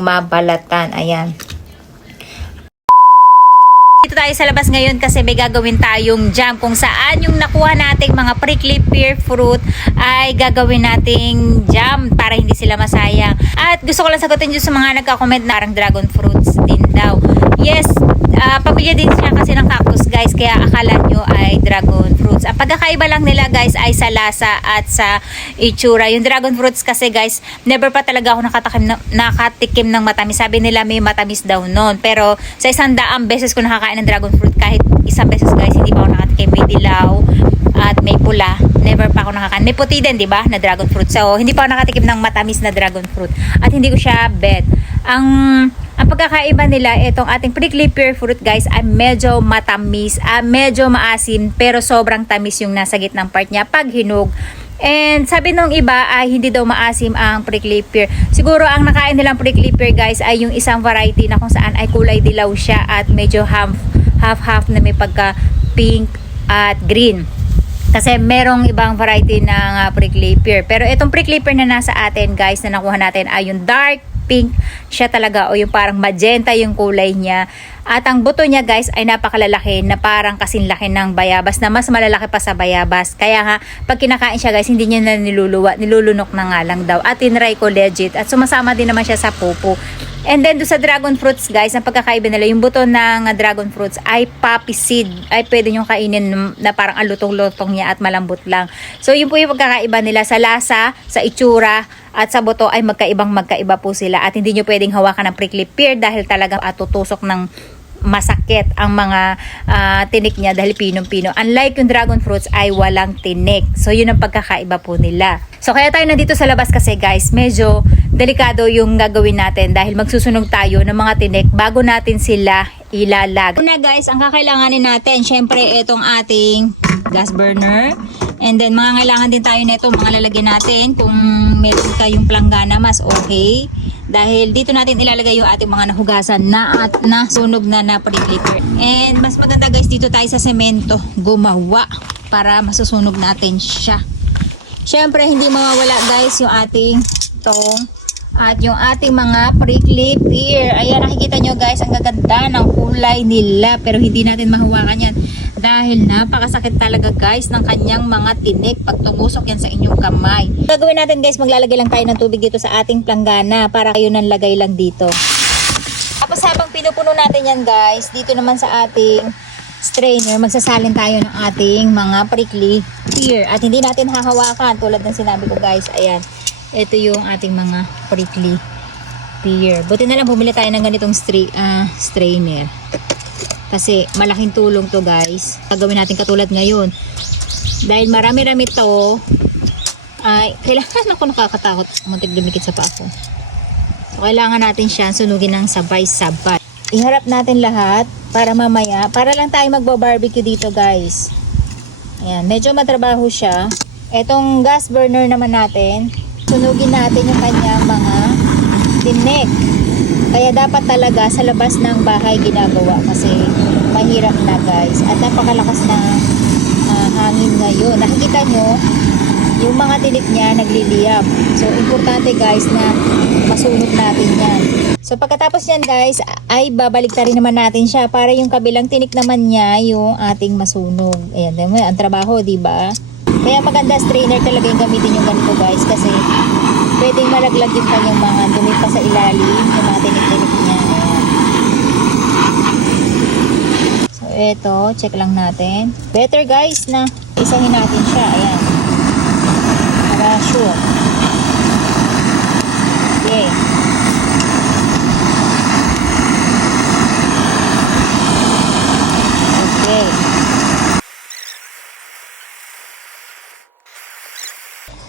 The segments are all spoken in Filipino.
siyang mabalatan. Ayan. Dito tayo sa labas ngayon kasi may gagawin tayong jam kung saan yung nakuha nating mga prickly pear fruit ay gagawin nating jam para hindi sila masayang. At gusto ko lang sagutin dito sa mga nagka-comment na parang dragon fruits din daw. Yes, pamilya din siya kasi ng cactus guys, kaya akala nyo ay dragon fruits. Ang pagkakaiba lang nila guys ay sa lasa at sa itsura. Yung dragon fruits kasi guys, never pa talaga ako nakatikim ng matamis. Sabi nila may matamis daw nun. Pero sa 100 beses ko nakakain ng dragon fruit, kahit isang beses guys, hindi pa ako nakatikim. May dilaw at may pula. Never pa ako nakakain. May puti din, di ba, na dragon fruit. So, hindi pa ako nakatikim ng matamis na dragon fruit. At hindi ko siya bet. Ang pagkakaiba nila, itong ating prickly pear fruit guys, ay medyo matamis, medyo maasim, pero sobrang tamis yung nasa gitnang part niya pag hinog. And sabi nung iba ay hindi daw maasim ang prickly pear. Siguro ang nakain nilang prickly pear guys ay yung isang variety na kung saan ay kulay dilaw siya at medyo half na may pagka pink at green. Kasi merong ibang variety ng prickly pear. Pero itong prickly pear na nasa atin guys, na nakuha natin ay yung dark pink siya talaga, o yung parang magenta yung kulay niya. At ang buto niya guys ay napakalalaki, na parang kasing laki ng bayabas, na mas malalaki pa sa bayabas. Kaya nga pag kinakain siya guys, hindi niya na niluluwa, nilulunok na nga lang daw. At tinry ko legit at sumasama din naman siya sa pupo. And then do sa dragon fruits guys, ang pagkakaiba nila, yung buto ng dragon fruits ay poppy seed, ay pwede nyo kainin na parang alutong-lutong niya at malambot lang. So yun po yung pagkakaiba nila sa lasa, sa itsura at sa buto, ay magkaiba po sila. At hindi nyo pwedeng hawakan ng prickly pear dahil talagang tutusok ng masakit ang mga tinik niya dahil pinong-pino. Unlike yung dragon fruits ay walang tinik. So yun ang pagkakaiba po nila. So kaya tayo nandito sa labas kasi guys, medyo delikado yung gagawin natin dahil magsusunog tayo ng mga tinik bago natin sila ilalag. Una guys, ang kakailanganin natin, syempre itong ating gas burner. And then mga kailangan din tayo nito, mga lalagyan natin. Kung meron kayong planggana, mas okay. Dahil dito natin ilalagay yung ating mga nahugasan na at nasunog na prickly pear. And mas maganda guys, dito tayo sa semento gumawa para masusunog natin siya. Syempre hindi mawawala guys yung ating tong at yung ating mga prickly pear. Ayan, nakikita nyo guys, ang gaganda ng kulay nila, pero hindi natin mahawakan yan dahil napakasakit talaga guys ng kanyang mga tinik pag tumusok yan sa inyong kamay. Gagawin natin guys, maglalagay lang tayo ng tubig dito sa ating planggana para kayo nang lagay lang dito. Tapos habang pinupuno natin yan guys, dito naman sa ating strainer, magsasalin tayo ng ating mga prickly pear. At hindi natin hahawakan tulad ng sinabi ko guys. Ayan, ito yung ating mga prickly pear. Buti na lang bumili tayo ng ganitong strainer. Kasi malaking tulong to guys. Gagawin natin katulad ngayon. Dahil marami-rami to, ay kailangan ako nakakatakot. Muntik dumikit sa paa ko. So, kailangan natin siya sunugin ng sabay-sabay. Iharap natin lahat para mamaya, para lang tayo magbo-barbecue dito guys. Ayan, medyo matrabaho siya. Etong gas burner naman natin, sunugin natin yung kanyang mga tinik. Kaya dapat talaga sa labas ng bahay ginagawa kasi mahirap na guys. At napakalakas na hangin ngayon. Nakikita nyo, yung mga tinik niya nagliliyab. So importante guys na masunog natin yan. So pagkatapos yan guys, ay babalik rin naman natin siya para yung kabilang tinik naman niya yung ating masunog. Ayan, ang trabaho, diba? Kaya maganda strainer talaga yung gamitin yung ganito guys kasi pwedeng malaglag yung kanyang mga dumi pa sa ilalim, yung mga tinik-tinik niya. Ayan. So eto, check lang natin. Better guys na isahin natin siya. Ayan. Para sure. Okay. Okay.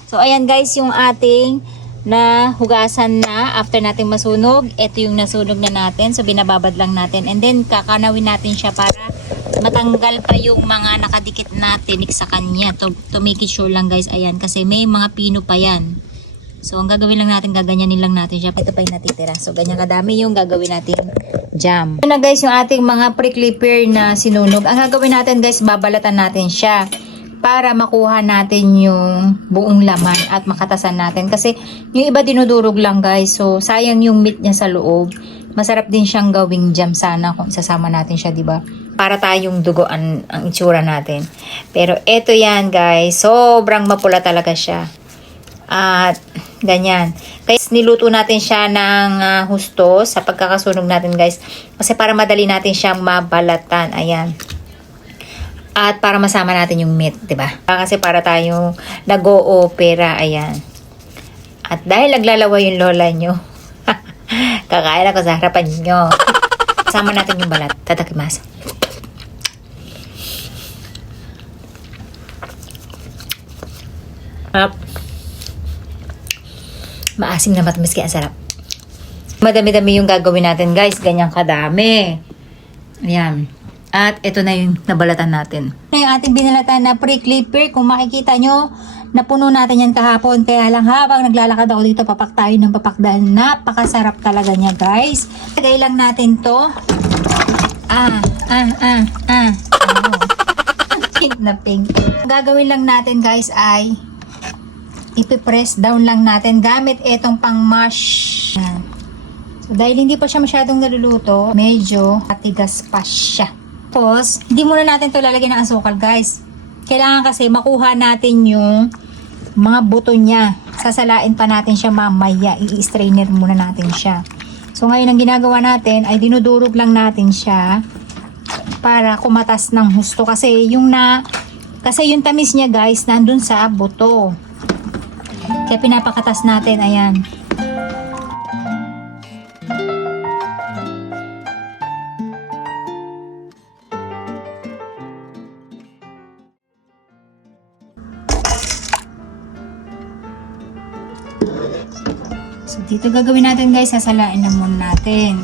So ayan guys, yung ating na hugasan na after natin masunog. Ito yung nasunog na natin. So binababad lang natin. And then kakanawin natin siya para matanggal pa yung mga nakadikit na tinik sa kanya. To make it sure lang guys. Ayan. Kasi may mga pino pa yan. So ang gagawin lang natin, gaganyanin lang natin siya. Ito pa yung natitira. So ganyan kadami yung gagawin natin jam. Ito na guys yung ating mga prickly pear na sinunog. Ang gagawin natin guys, babalatan natin siya. para makuha natin yung buong laman at makatasan natin. Kasi yung iba dinudurog lang guys. So sayang yung meat niya sa loob. Masarap din siyang gawing jam sana kung isasama natin siya, di ba? Para tayong dugoan ang itsura natin. Pero eto yan guys. Sobrang mapula talaga siya. At ganyan. Kaya niluto natin siya ng husto sa pagkakasunog natin guys. Kasi para madali natin siyang mabalatan. Ayan. At para masama natin yung meat, 'di ba? Kasi para tayong nag-o-opera, ayan. At dahil naglalawa yung lola nyo, kakain ako sa harapan nyo. Sama natin yung balat. Tatakimasu. Up. Maasim na matamis kaya sarap. Madami-dami yung gagawin natin guys. Ganyang kadami. Ayan. At ito na yung nabalatan natin. Ito yung ating binalatan na prickly pear. Kung makikita nyo, napuno natin yan kahapon. Kaya lang habang naglalakad ako dito, papak tayo ng papak dahil napakasarap talaga niya guys. Lagay lang natin to. Pink na pink. Gagawin lang natin guys ay ipipress down lang natin gamit itong pang mash. So dahil hindi pa siya masyadong naluluto, medyo matigas pa siya. Tapos, hindi muna natin ito lalagyan ng asukal guys. Kailangan kasi makuha natin yung mga buto niya. Sasalain pa natin siya mamaya. I-strainer muna natin siya. So ngayon ang ginagawa natin ay dinudurog lang natin siya para kumatas ng husto. Kasi yung tamis niya guys nandun sa buto. Kaya pinapakatas natin. Ayan. So, dito gagawin natin guys, sasalain na muna natin.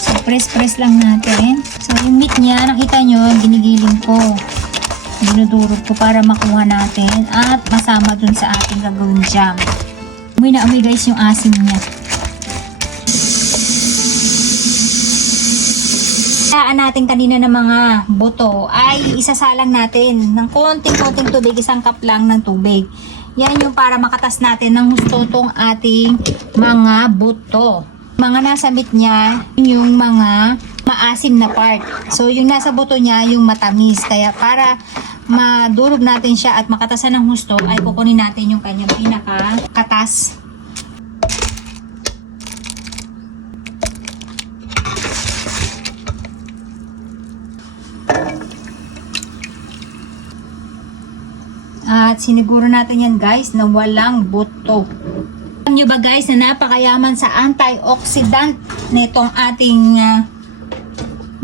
So, press lang natin. So, yung meat niya, nakita nyo, ginigiling ko. Dinudurog ko para makuha natin at masama dun sa ating gagawin jam. Amoy na amoy guys yung asim niya. Kayaan natin kanina ng mga buto ay isasalang natin ng konting-konting tubig, 1 cup lang ng tubig. Yan yung para makatas natin ng husto tong ating mga buto. Mga nasa meat niya, yung mga maasim na part. So yung nasa buto niya, yung matamis. Kaya para madurog natin siya at makatasan ng husto ay kukunin natin yung kanyang pinaka-katas. At siniguro natin yan guys na walang buto. Alam nyo ba guys na napakayaman sa antioxidant nitong ating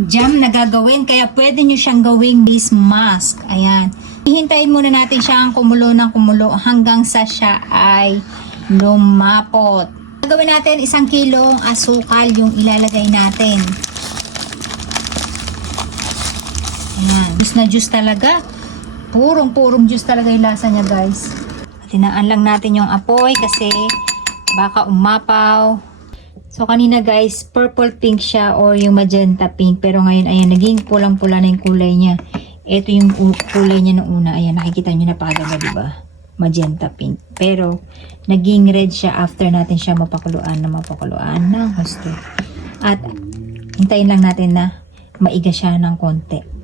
jam na gagawin, kaya pwede nyo siyang gawing face mask. Ayan. Hihintayin muna natin siyang kumulo ng kumulo hanggang sa siya ay lumapot. Gagawin natin 1 kilong asukal yung ilalagay natin. Ayan. Juice na juice talaga. Purong juice talaga yung lasa niya guys. Tinaan lang natin yung apoy kasi baka umapaw. So, kanina guys, purple pink siya or yung magenta pink. Pero ngayon, ayan, naging pulang-pula na yung kulay niya. Ito yung kulay niya nung una. Ayan, nakikita nyo na paganda, diba? Magenta pink. Pero, naging red siya after natin siya mapakuluan ng husto. At, hintayin lang natin na maiga siya ng konti.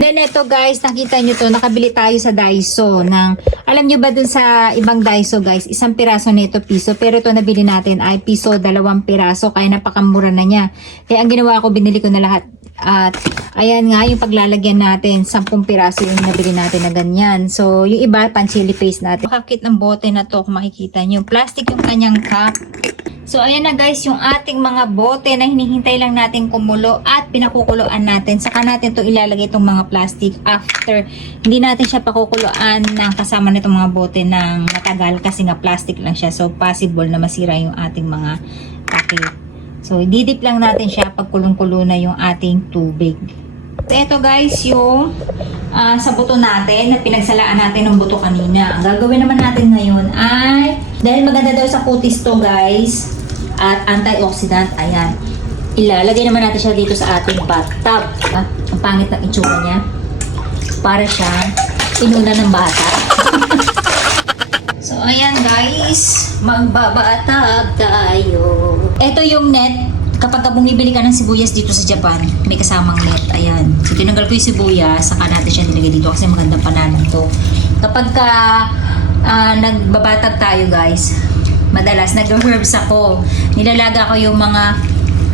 Then ito guys, nakita nyo to, nakabili tayo sa Daiso ng, alam nyo ba dun sa ibang Daiso guys, 1 piraso nito piso, pero ito nabili natin ay piso 2 piraso, kaya napakamura na niya. Kaya ang ginawa ko, binili ko na lahat. At ayan nga, yung paglalagyan natin, 10 piraso yung nabili natin na ganyan. So yung iba, pan chili paste natin. Makakit ng bote na to, kung makikita nyo, plastic yung kanyang cup. So, ayan na guys, yung ating mga bote na hinihintay lang natin kumulo at pinakukuluan natin. Saka natin to ilalagay itong mga plastic after. Hindi natin siya pakukuluan ng kasama nitong mga bote ng matagal kasi nga plastic lang siya. So, possible na masira yung ating mga takip. So, didip lang natin siya pag kulong-kulo na yung ating tubig. Ito guys, yung sa buto natin na pinagsalaan natin ng buto kanina. Ang gagawin naman natin ngayon ay, dahil maganda daw sa kutis to guys, at antioxidant, ayan. Ilalagay naman natin siya dito sa ating bathtub. Ang pangit ng itsura niya. Para siyang inuna ng bata. So, ayan guys, magbabatag tayo. Ito yung net. Kapag bumibili ka ng sibuyas dito sa Japan, may kasamang net. Ayan. So, tinanggal ko yung sibuyas, saka natin siya nilagay dito kasi magandang pananan to. Kapag nagbabatag tayo guys, madalas nag-herbs ako. Nilalaga ko yung mga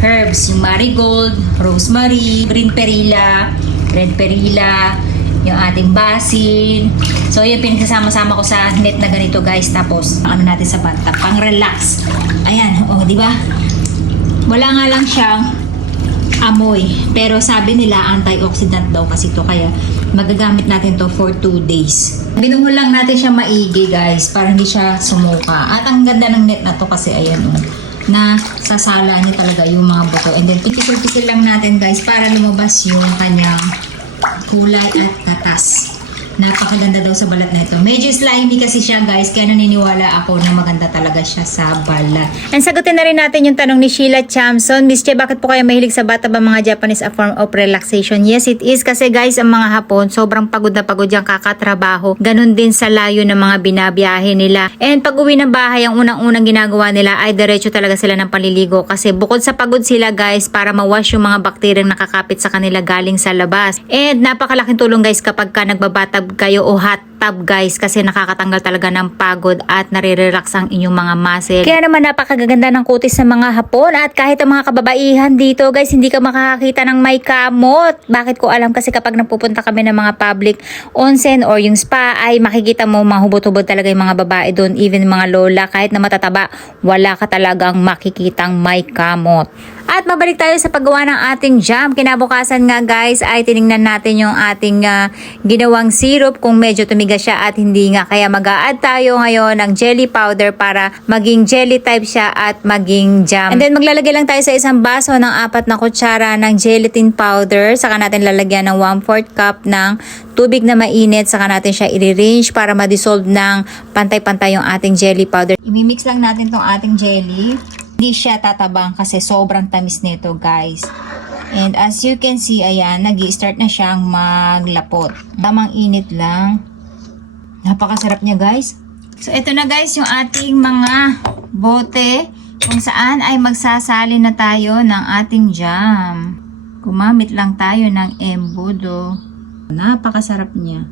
herbs, yung marigold, rosemary, green perilla, red perilla, yung ating basil. So, yun pinagsasama-sama ko sa net na ganito guys. Tapos, ano natin sa bathtub, pang relax. Ayan, oh, di ba? Wala nga lang siyang amoy. Pero sabi nila, antioxidant daw kasi to. Kaya magagamit natin to for 2 days. Binuhol lang natin siya maigi guys, para hindi siya sumuka. At ang ganda ng net na to kasi ayan o. Na sasala niya talaga yung mga buto. And then pipisil-pisil lang natin guys para lumabas yung kanyang kulay at katas. Napakaganda daw sa balat na ito. Medyo slimy kasi siya guys, kaya naniniwala ako na maganda talaga siya sa balat. And sagutin na rin natin yung tanong ni Sheila Chamson. Miss Che, bakit po kayo mahilig sa bata ba mga Japanese a form of relaxation? Yes, it is. Kasi guys, ang mga Hapon, sobrang pagod na pagod yung kakatrabaho. Ganon din sa layo ng mga binabiyahe nila. And pag uwi ng bahay, ang unang-unang ginagawa nila ay diretso talaga sila ng paliligo. Kasi bukod sa pagod sila guys, para mawash yung mga bakteryang nakakapit sa kanila galing sa labas. And napakalaking tulong guys kapag ka nagbabatag kayo o hot tub guys, kasi nakakatanggal talaga ng pagod at nare-relax ang inyong mga muscle. Kaya naman napakaganda ng kutis ng mga Hapon, at kahit ang mga kababaihan dito guys, hindi ka makakakita ng may kamot. Bakit ko alam? Kasi kapag napupunta kami ng mga public onsen or yung spa, ay makikita mo mahubot-hubot talaga yung mga babae doon, even mga lola, kahit na matataba, wala ka talagang makikitang may kamot. At mabalik tayo sa paggawa ng ating jam. Kinabukasan nga guys ay tiningnan natin yung ating ginawang syrup kung medyo tumigas siya at hindi nga. Kaya mag-a-add tayo ngayon ng jelly powder para maging jelly type siya at maging jam. And then maglalagay lang tayo sa isang baso ng 4 na kutsara ng gelatin powder. Saka natin lalagyan ng 1/4 cup ng tubig na mainit. Saka natin siya i-range para ma-dissolve ng pantay-pantay yung ating jelly powder. Imimix lang natin tong ating jelly. Hindi siya tatabang kasi sobrang tamis nito guys. And as you can see, ayan, nag-i-start na siyang maglapot. Tamang init lang. Napakasarap niya guys. So ito na guys yung ating mga bote kung saan ay magsasalin na tayo ng ating jam. Gumamit lang tayo ng embudo. Napakasarap niya.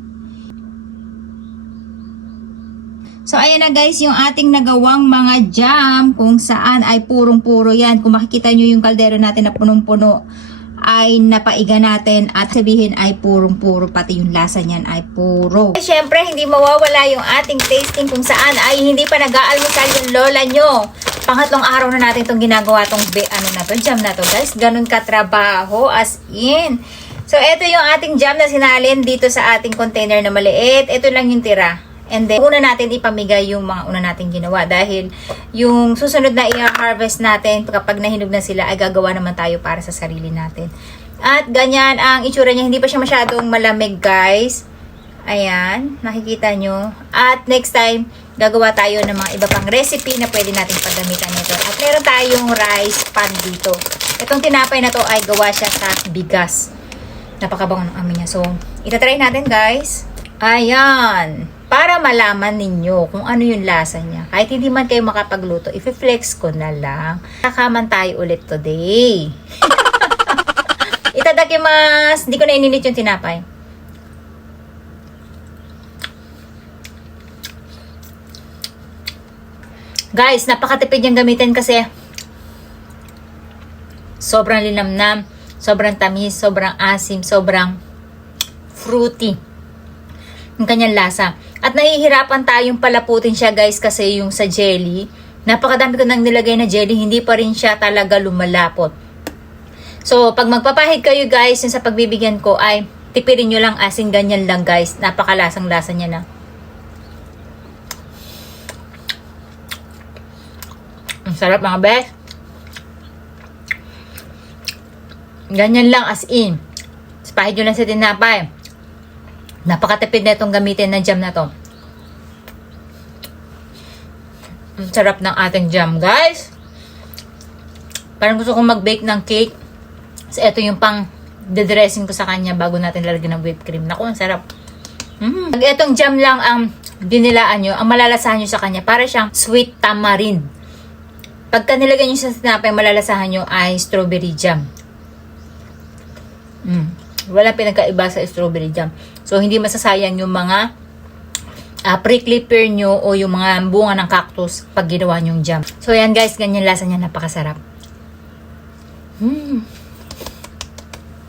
So, ayan na guys, yung ating nagawang mga jam kung saan ay purong-puro yan. Kung makikita nyo yung kaldero natin na punong-puno ay napaiga natin at sabihin ay purong-puro, pati yung lasa niyan ay puro. Siyempre, hindi mawawala yung ating tasting kung saan ay hindi pa nag-aalmusal yung lola nyo. Pangatlong araw na natin itong ginagawa, itong jam na to guys. Ganun katrabaho as in. So, ito yung ating jam na sinalin dito sa ating container na maliit. Ito lang yung tira. And then, una natin ipamigay yung mga una natin ginawa dahil yung susunod na i-harvest natin kapag nahinog na sila ay gagawa naman tayo para sa sarili natin. At ganyan ang itsura niya. Hindi pa siya masyadong malamig guys. Ayan, nakikita nyo. At next time, gagawa tayo ng mga iba pang recipe na pwede natin paggamitan nito. At meron tayong rice pan dito. Itong tinapay na to ay gawa siya sa bigas. Napakabango ng amin niya. So, itatry natin guys. Ayan. Para malaman ninyo kung ano yung lasa niya. Kahit hindi man kayo makapagluto, i-flex ko na lang. Kakaman tayo ulit today. Itadakimasu. Hindi ko na ininit yung tinapay. Guys, napakatipid yung gamitin kasi sobrang linamnam, sobrang tamis, sobrang asim, sobrang fruity yung kanyang lasa. At nahihirapan tayong palaputin siya guys kasi yung sa jelly, napakadami ko nang nilagay na jelly, hindi pa rin siya talaga lumalapot. So, pag magpapahid kayo guys, yung sa pagbibigyan ko ay tipirin nyo lang asin, ganyan lang guys. Napakalasang lasa niya na. Ang sarap mga best. Ganyan lang as in. Pahid nyo lang sa tinapay. Napakatipid na itong gamitin na jam na to. Ang sarap ng ating jam, guys. Parang gusto kong mag-bake ng cake. So, ito yung pang dressing ko sa kanya bago natin lalagyan ng whipped cream. Naku, ang sarap. Itong jam lang ang dinilaan nyo. Ang malalasahan nyo sa kanya, para siyang sweet tamarind. Pagka nilagyan nyo sa tinapay, malalasahan nyo ay strawberry jam. Wala pinagkaiba sa strawberry jam. So, hindi masasayang yung mga prickly pear nyo o yung mga bunga ng cactus pag ginawa nyong jam. So, yan guys, ganyan lasa niya, napakasarap.